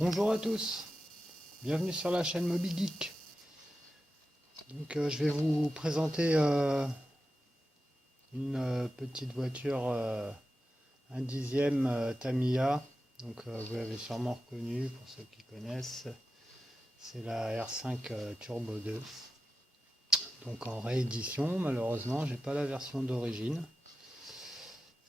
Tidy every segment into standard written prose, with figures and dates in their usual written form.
Bonjour à tous, bienvenue sur la chaîne Moby Geek. Donc, je vais vous présenter une petite voiture, un dixième Tamiya. Donc, vous l'avez sûrement reconnu pour ceux qui connaissent. C'est la R5 Turbo 2. Donc en réédition, malheureusement, j'ai pas la version d'origine.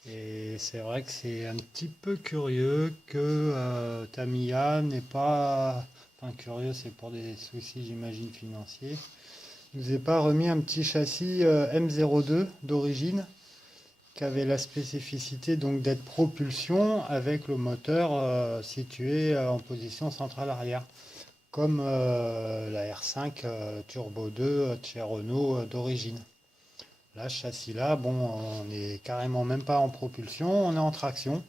Et c'est vrai que c'est un petit peu curieux que Tamiya n'est pas... Enfin, curieux, c'est pour des soucis, j'imagine, financiers. Il nous ait pas remis un petit châssis M02 d'origine qui avait la spécificité donc d'être propulsion avec le moteur situé en position centrale arrière, comme la R5 Turbo 2 de chez Renault d'origine. Là, ce châssis-là, bon, on est carrément même pas en propulsion, on est en traction.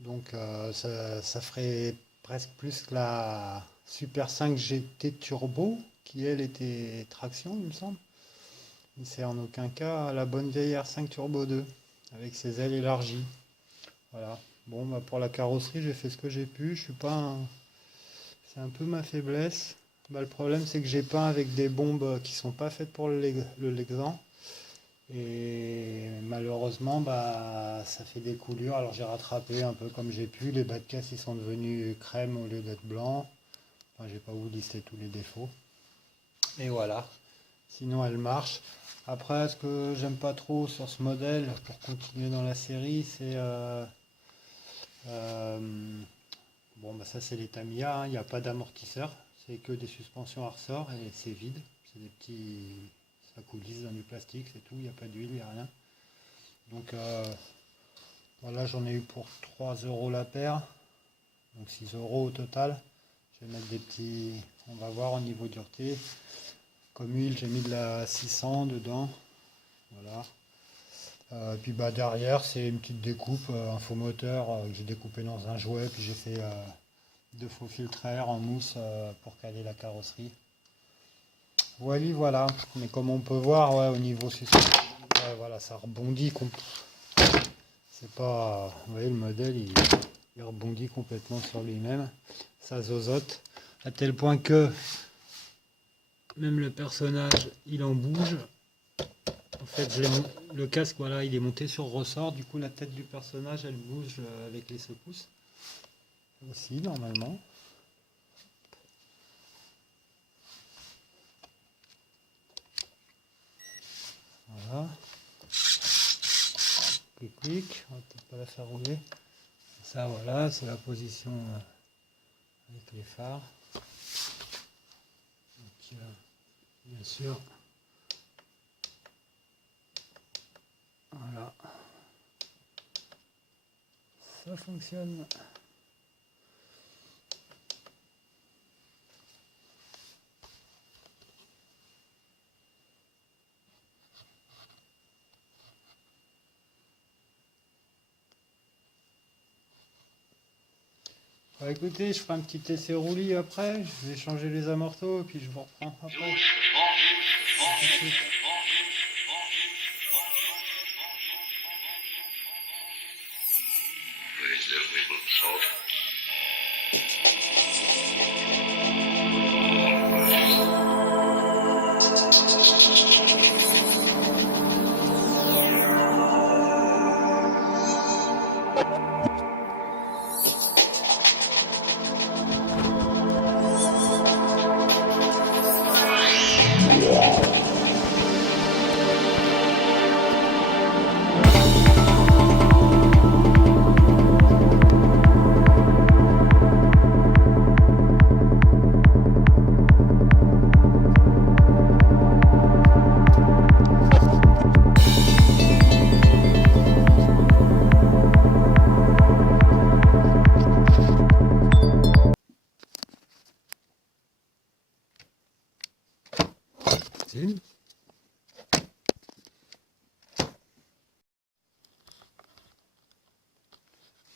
Donc ça ferait presque plus que la Super 5 GT Turbo, qui elle était traction, il me semble. Mais c'est en aucun cas la bonne vieille R5 Turbo 2, avec ses ailes élargies. Voilà. Bon, bah pour la carrosserie, j'ai fait ce que j'ai pu. Je suis pas un... C'est un peu ma faiblesse. Bah, le problème, c'est que j'ai peint avec des bombes qui sont pas faites pour le Lexan. Et malheureusement, bah, ça fait des coulures. Alors j'ai rattrapé un peu comme j'ai pu. Les bas de caisse, ils sont devenus crème au lieu d'être blancs. Enfin, j'ai pas voulu lister tous les défauts. Et voilà. Sinon, elle marche. Après, ce que j'aime pas trop sur ce modèle, pour continuer dans la série, c'est... euh, bon, bah ça, c'est les Tamiya, hein. Il n'y a pas d'amortisseur. C'est que des suspensions à ressort et c'est vide. C'est des petits... Ça coulisse dans du plastique, c'est tout. Il n'y a pas d'huile, il n'y a rien. Donc, voilà, j'en ai eu pour 3 euros la paire. Donc 6 euros au total. Je vais mettre des petits... On va voir au niveau dureté. Comme huile, j'ai mis de la 600 dedans. Voilà. Puis bah derrière, c'est une petite découpe, un faux moteur que j'ai découpé dans un jouet. Puis j'ai fait deux faux filtres à air en mousse pour caler la carrosserie. Voilà. Mais comme on peut voir, ouais, au niveau suspension, ouais, voilà, ça rebondit. C'est pas... Vous voyez, le modèle, il rebondit complètement sur lui-même. Ça zozote. À tel point que même le personnage, il en bouge. En fait, le casque, voilà, il est monté sur ressort. Du coup, la tête du personnage, elle bouge avec les secousses. Aussi, normalement. Voilà. Clic, clic. On va peut-être pas la faire rouler. Ça, voilà, c'est la position avec les phares. Donc, bien sûr. Voilà. Ça fonctionne. Bah, écoutez, je ferai un petit essai roulis après. Je vais changer les amortos et puis je vous reprends après.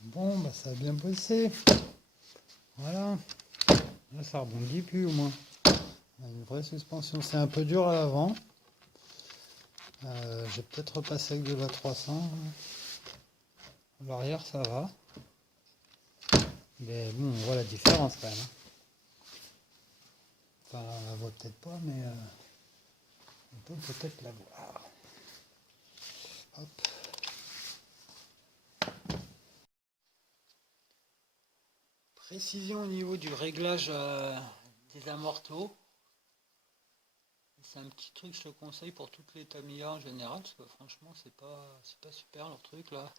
Bon, bah ça a bien bossé. Voilà. Là, ça rebondit plus au moins. On a une vraie suspension. C'est un peu dur à l'avant. J'ai peut-être repassé avec de la 300. À l'arrière, ça va. Mais bon, on voit la différence quand même, hein. Enfin, on la voit peut-être pas, mais on peut peut-être la voir. Hop. Précision au niveau du réglage des amortos. C'est un petit truc que je te conseille pour toutes les Tamiya en général, parce que franchement c'est pas super leur truc là.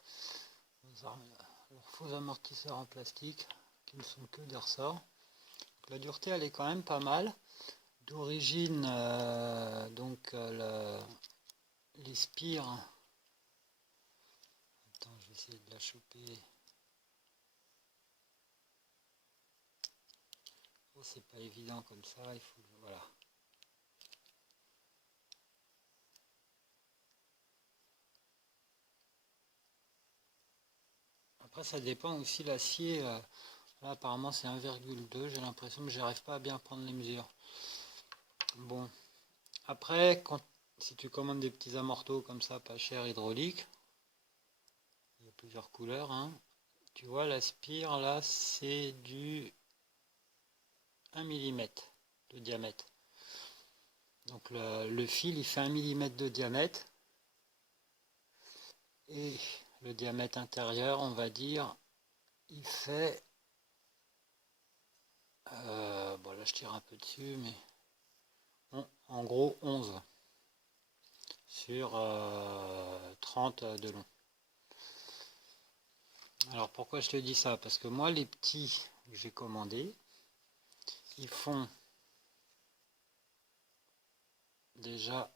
Leurs faux amortisseurs en plastique qui ne sont que des ressorts. Donc, la dureté elle est quand même pas mal. D'origine les spires. Attends, je vais essayer de la choper. Oh, c'est pas évident comme ça, il faut voilà. Après ça dépend aussi l'acier. Là apparemment c'est 1,2, j'ai l'impression que j'arrive pas à bien prendre les mesures. Bon, après si tu commandes des petits amortos comme ça, pas cher, hydrauliques, il y a plusieurs couleurs, hein. Tu vois la spire là c'est du 1 mm de diamètre. Donc le fil il fait 1 mm de diamètre. Et le diamètre intérieur on va dire il fait bon là je tire un peu dessus mais bon, en gros 11 sur 30 de long. Alors pourquoi je te dis ça? Parce que moi les petits que j'ai commandés ils font déjà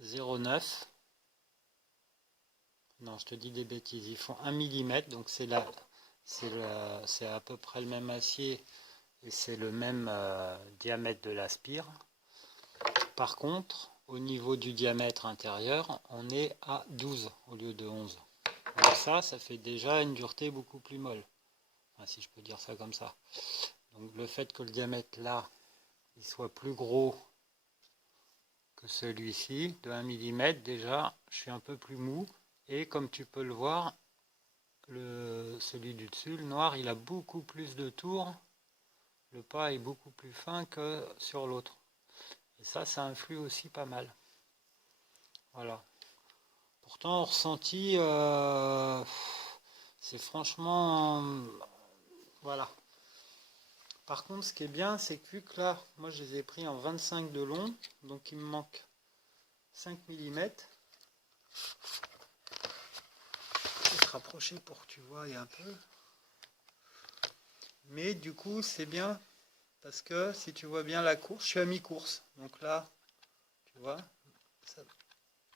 0,9. Non, je te dis des bêtises, ils font 1 mm, donc c'est à peu près le même acier et c'est le même diamètre de la spire. Par contre, au niveau du diamètre intérieur, on est à 12 au lieu de 11. Donc ça fait déjà une dureté beaucoup plus molle, enfin, si je peux dire ça comme ça. Donc le fait que le diamètre là, il soit plus gros que celui-ci, de 1 mm, déjà, je suis un peu plus mou. Et comme tu peux le voir, celui du dessus, le noir, il a beaucoup plus de tours. Le pas est beaucoup plus fin que sur l'autre. Et ça influe aussi pas mal. Voilà. Pourtant, ressenti, c'est franchement... voilà. Par contre, ce qui est bien, c'est que vu que là, moi je les ai pris en 25 de long, donc il me manque 5 mm. Je vais se rapprocher pour que tu vois un peu. Mais du coup, c'est bien parce que si tu vois bien la course, je suis à mi-course. Donc là, tu vois,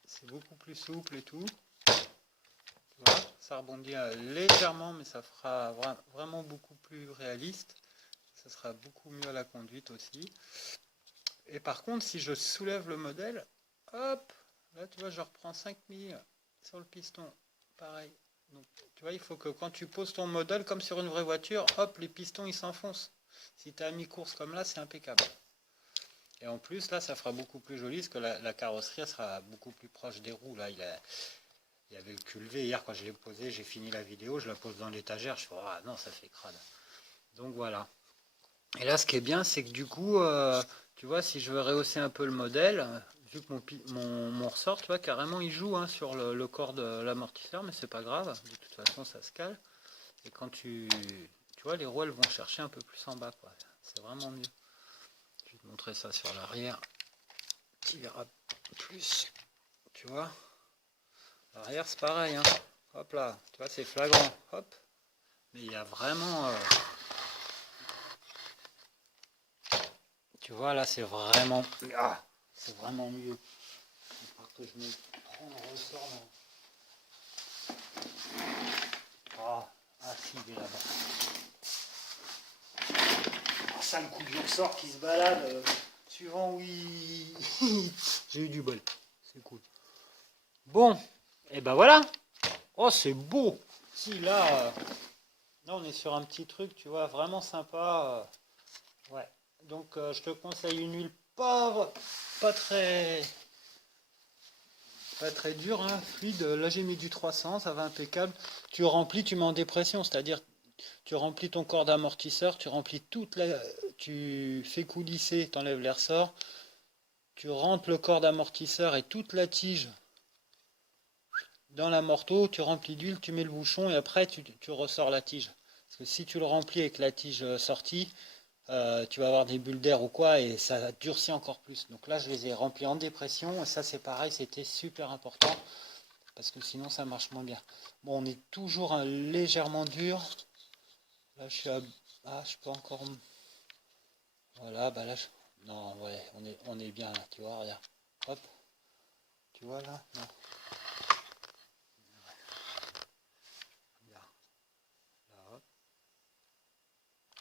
c'est beaucoup plus souple et tout. Tu vois, ça rebondit légèrement, mais ça fera vraiment beaucoup plus réaliste. Ça sera beaucoup mieux à la conduite aussi. Et par contre, si je soulève le modèle, hop, là tu vois, je reprends 5 mm sur le piston. Pareil. Donc, tu vois, il faut que quand tu poses ton modèle comme sur une vraie voiture, hop, les pistons ils s'enfoncent. Si tu as à mi-course comme là, c'est impeccable. Et en plus, là, ça fera beaucoup plus joli parce que la carrosserie sera beaucoup plus proche des roues. Là, il y avait le culvé. Hier, quand je l'ai posé, j'ai fini la vidéo, je la pose dans l'étagère. Je fais, ah non, ça fait crade. Donc voilà. Et là, ce qui est bien, c'est que du coup, tu vois, si je veux rehausser un peu le modèle, vu que mon ressort, tu vois, carrément, il joue hein, sur le corps de l'amortisseur, mais c'est pas grave. De toute façon, ça se cale. Et quand tu vois, les roues, elles vont chercher un peu plus en bas, quoi. C'est vraiment mieux. Je vais te montrer ça sur l'arrière. Tu verras plus. Tu vois, l'arrière, c'est pareil. Hein. Hop là, tu vois, c'est flagrant. Hop. Mais il y a vraiment... tu vois, là, c'est vraiment... Ah, c'est vraiment mieux. Alors que je me prends le ressort là. Ah, si, il est là-bas. Ah, ça, le coup du ressort qui se balade, suivant où il... J'ai eu du bol. C'est cool. Bon, et ben voilà. Oh, c'est beau. Si, là, là, on est sur un petit truc, tu vois, vraiment sympa. Ouais. Donc, je te conseille une huile pauvre, pas très dur, hein, fluide. Là j'ai mis du 300, ça va impeccable. Tu remplis, tu mets en dépression, c'est-à-dire tu remplis ton corps d'amortisseur, tu fais coulisser, tu enlèves l'air ressort, tu rentres le corps d'amortisseur et toute la tige dans l'amorto, tu remplis d'huile, tu mets le bouchon et après tu ressors la tige. Parce que si tu le remplis avec la tige sortie, tu vas avoir des bulles d'air ou quoi et ça durcit encore plus. Donc là, je les ai remplis en dépression et ça, c'est pareil, c'était super important parce que sinon, ça marche moins bien. Bon, on est toujours légèrement dur. Là, je suis à... Ah, je peux encore... Voilà, bah là, non, ouais, on est bien là, tu vois, regarde. Hop, tu vois là? Non. Regarde, là, hop.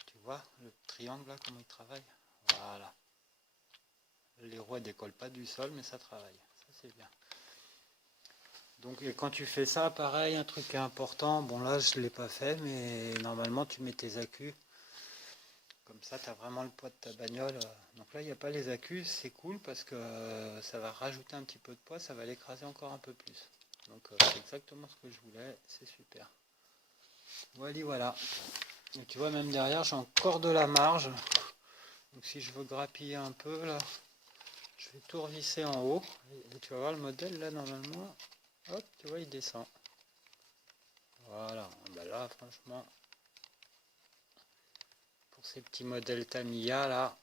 Tu vois le triangle là, comment il travaille? Voilà. Les roues ne décollent pas du sol, mais ça travaille. Ça, c'est bien. Donc, et quand tu fais ça, pareil, un truc qui est important. Bon, là, je ne l'ai pas fait, mais normalement, tu mets tes accus. Comme ça, tu as vraiment le poids de ta bagnole. Donc là, il n'y a pas les accus. C'est cool parce que ça va rajouter un petit peu de poids. Ça va l'écraser encore un peu plus. Donc, c'est exactement ce que je voulais. C'est super. Voilà. Et tu vois, même derrière, j'ai encore de la marge. Donc, si je veux grappiller un peu, là, je vais tout revisser en haut. Et tu vas voir le modèle, là, normalement. Hop, tu vois, il descend. Voilà. Ben là, franchement, pour ces petits modèles Tamiya, là,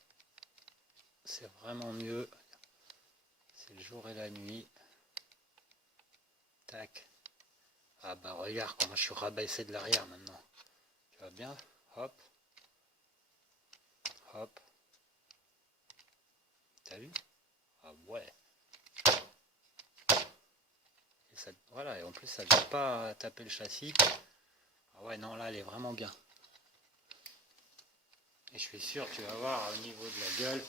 c'est vraiment mieux. C'est le jour et la nuit. Tac. Ah bah regarde comment je suis rabaissé de l'arrière maintenant. Tu vois bien? Hop. Hop. T'as vu? Ah ouais. Et ça, voilà, et en plus ça ne vient pas taper le châssis. Ah ouais, non, là elle est vraiment bien. Et je suis sûr, tu vas voir au niveau de la gueule,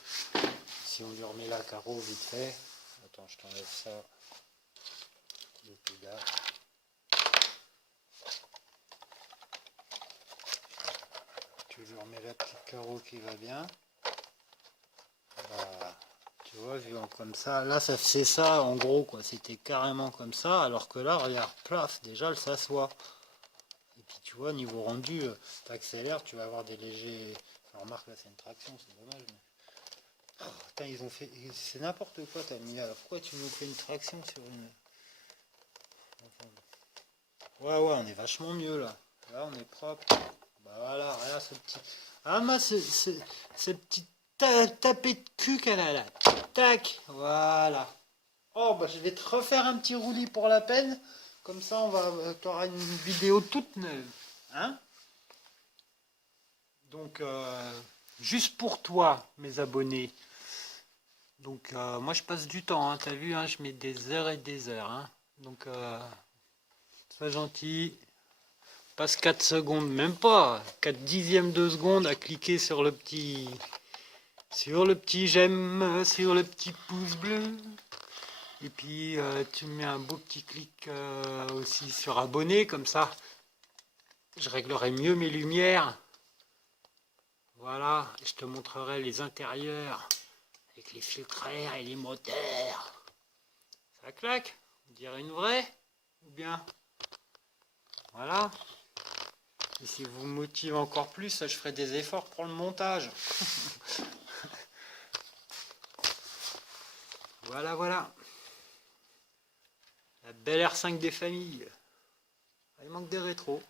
si on lui remet la carreau vite fait. Attends, je t'enlève ça. Le pédale. Tu lui remets la petite carreau qui va bien. Voilà. Tu vois, vu comme ça, là ça faisait ça en gros quoi, c'était carrément comme ça, alors que là, regarde, plaf, déjà ça s'assoit. Et puis tu vois, niveau rendu, tu accélères, tu vas avoir des légers. Enfin, remarque là c'est une traction, c'est dommage. Mais... Oh, putain, ils ont fait. C'est n'importe quoi, t'as mis. Alors pourquoi tu nous fais une traction sur une. Enfin... Ouais, on est vachement mieux là. Là on est propre. Bah voilà, regarde ce petit. Ah, moi, ce petit tapé de cul qu'elle a là. Tac, voilà. Oh, bah je vais te refaire un petit roulis pour la peine. Comme ça, tu auras une vidéo toute neuve. Hein? Donc, juste pour toi, mes abonnés. Donc, moi, je passe du temps. Hein, t'as vu, hein, je mets des heures et des heures. Hein. Donc, sois gentil. Passe 4 secondes, même pas. 4 dixièmes de seconde à cliquer sur le petit j'aime, sur le petit pouce bleu. Et puis tu mets un beau petit clic aussi sur abonner, comme ça je réglerai mieux mes lumières. Voilà, je te montrerai les intérieurs avec les filtres air et les moteurs. Ça claque, on dirait une vraie, ou bien voilà. Et si vous me motivez encore plus, je ferai des efforts pour le montage. Voilà. La belle R5 des familles. Ah, il manque des rétros.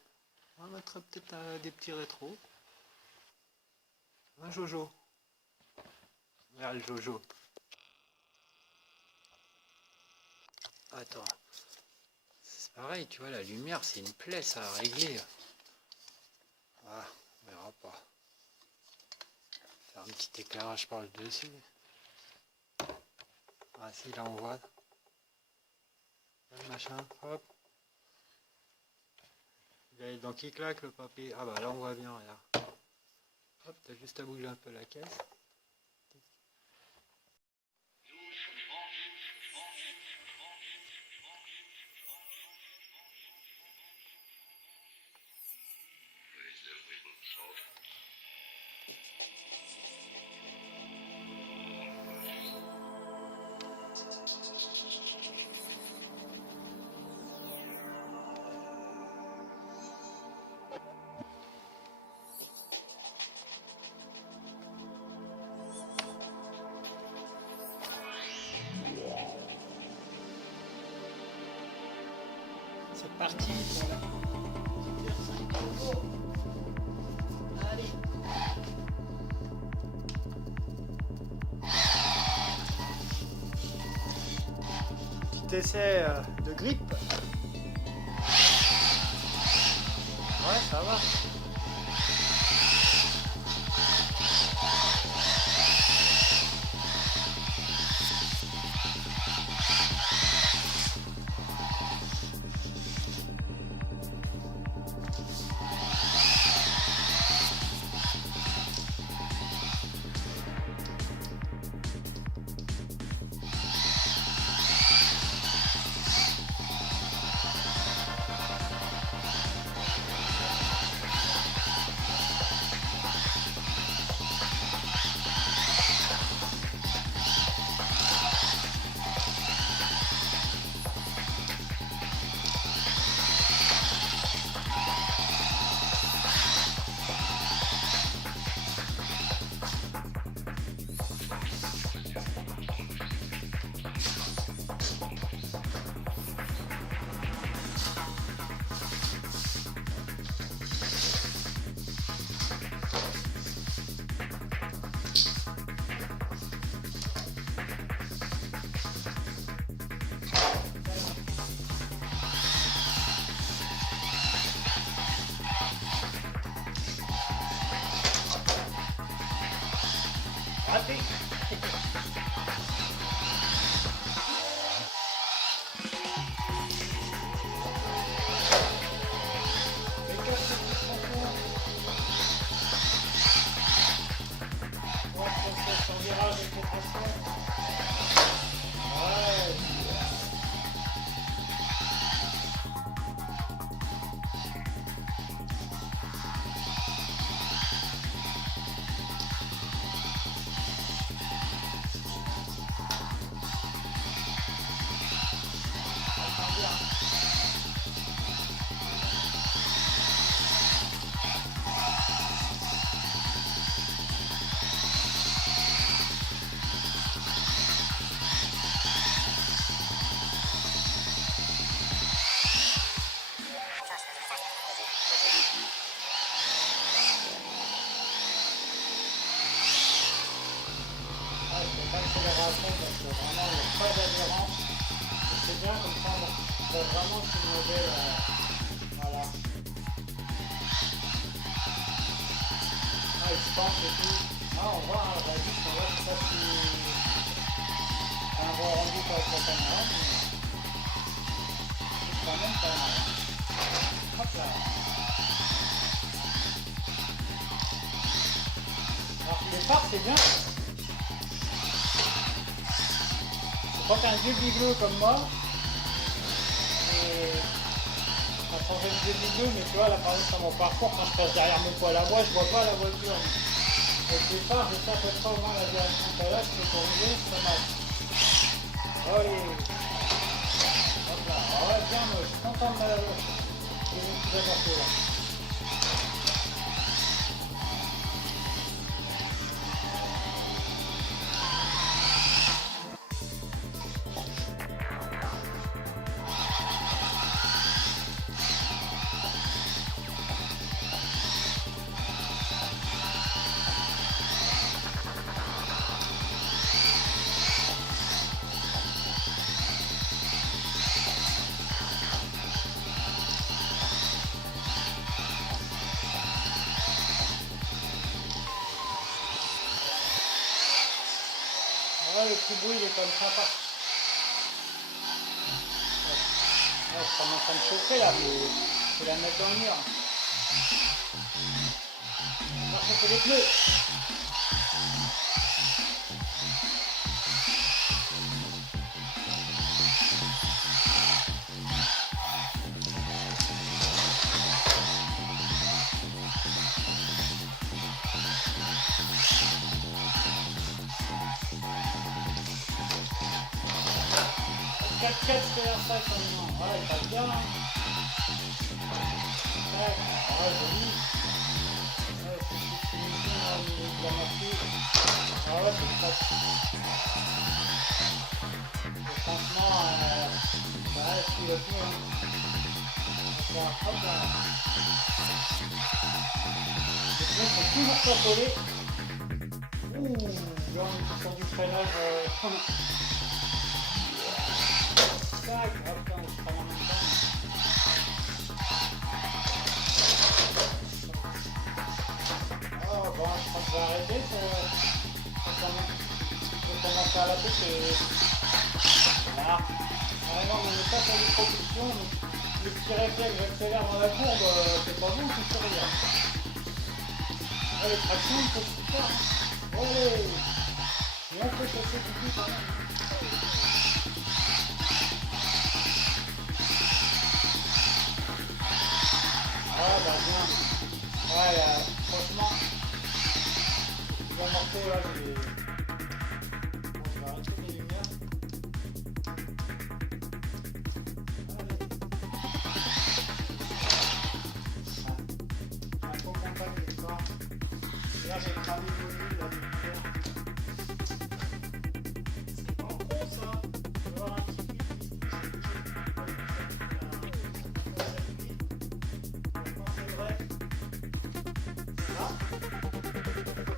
On va mettre peut-être des petits rétros. Un Jojo. Regarde le Jojo. Attends. C'est pareil, tu vois, la lumière, c'est une plaie, ça à régler. Ah, on verra pas. Faire un petit éclairage par le dessus. Ah si, là on voit. Le machin, hop. Il a les dents qui claquent, le papier. Ah bah là on voit bien, regarde. Hop, t'as juste à bouger un peu la caisse. parti pour la petite R5 Turbo. Allez. Petit essai de grippe. Ouais, ça va. Raté. Son virage avec les tractions. Ouais. L'accélération parce que vraiment il n'y a pas d'adhérence. C'est bien comme ça, on va vraiment se modèle. Voilà. Ah, il se penche et tout. Ah, on voit, on va juste, on voit, je sais pas si c'est un bon rendu avec la caméra, mais c'est quand même pas mal. Hop là. Alors le départ, c'est bien. Quand t'es un vieux biglot comme moi, on va changer de vieux biglot, mais tu vois, là par exemple sur mon parcours, quand je passe derrière mon poêle à bois, je vois pas la voiture. Avec les phares, je sais à peu près au moins la direction que là, je peux corriger, c'est pas mal. Allez. Hop là. Ah ouais, bien, moi, je suis content de les petits apportés là. Ouais, le petit bruit il est quand même sympa. Ouais, je commence à me chauffer là, mais faut la mettre dans le mur. On va chauffer les pneus. Quatre derrière ça quand même. Ouais, il passe bien. Ouais, joli. Ouais, c'est une finition là au niveau de la moitié. Ah ouais, c'est presque. Et franchement, ouais, je suis le tout. Hein. Voilà, hop là. Les pneus sont toujours pas collés. Ouh, là on est sur du freinage. Tac, hop là, on se freine en même temps. Oh, bon, je crois que je vais arrêter. Je commence à la tête et voilà. Vraiment, on n'est pas sur une production. Le petit réflexe, j'accélère dans la courbe, c'est pas bon, c'est sur rien. Allez, traction, il faut tout faire. Allez, mais on peut chasser tout de suite quand même. Ah bah bien. Ouais, franchement, je vais amorcer, là, j'ai... Bon, je vais arrêter les lumières. Un faux contact quelque part. Et là, j'ai cramé le module, là, c'est pas con ça. Je vais avoir un petit peu. C'est vrai. Là,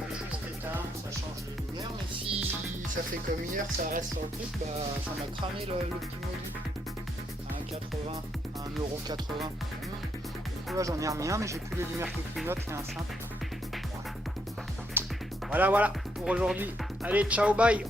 c'est juste éteint, ça change les lumières, mais si ça fait comme hier, ça reste sur le truc, bah ça m'a cramé le petit module. À 1,80, à 1,80 €. Là j'en ai remis un, mais j'ai plus les lumières qui clignotent, c'est un simple. Voilà, voilà pour aujourd'hui. Allez, ciao, bye.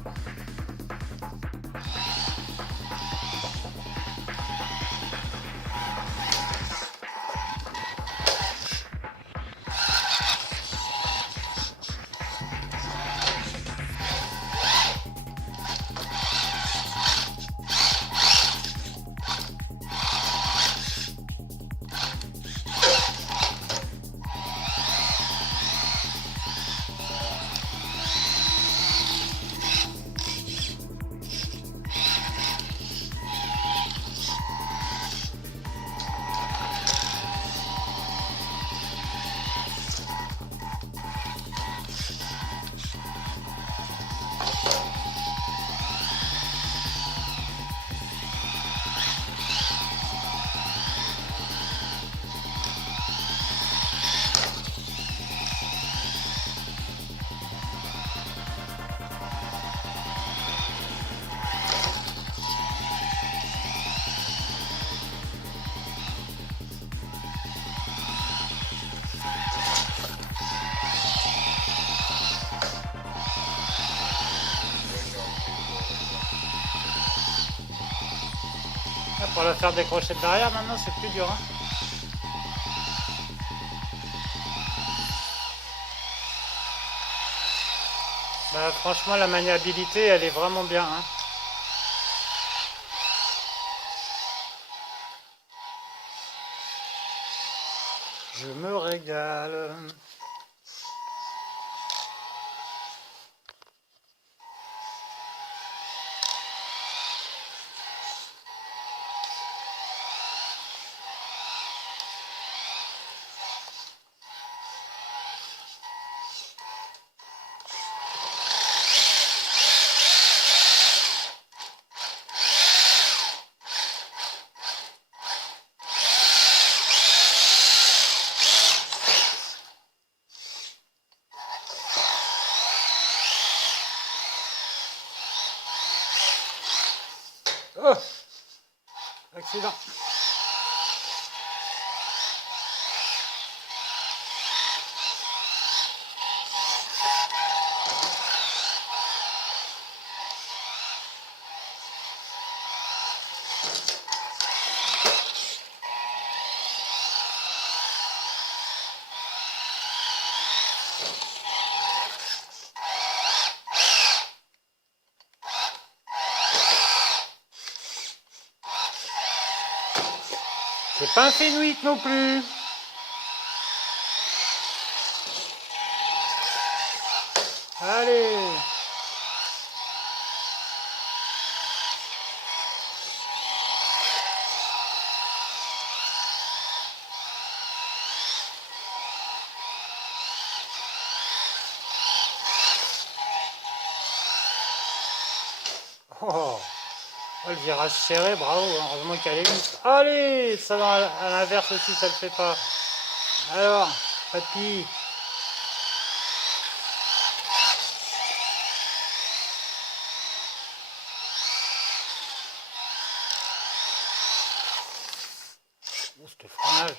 Pour le faire décrocher de derrière, maintenant c'est plus dur. Hein. Bah, franchement, la maniabilité, elle est vraiment bien. Hein. Je me régale. Oh, accident. C'est pas un Fenwick non plus. Allez. Oh. Oh, le virage serré, bravo, hein, heureusement qu'il y a les vis. Allez, ça à l'inverse aussi, ça le fait pas. Alors, papy. Oh, ce freinage.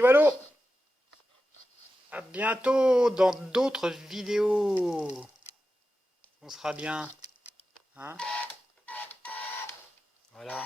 Voilà. À bientôt dans d'autres vidéos. On sera bien. Hein? Voilà.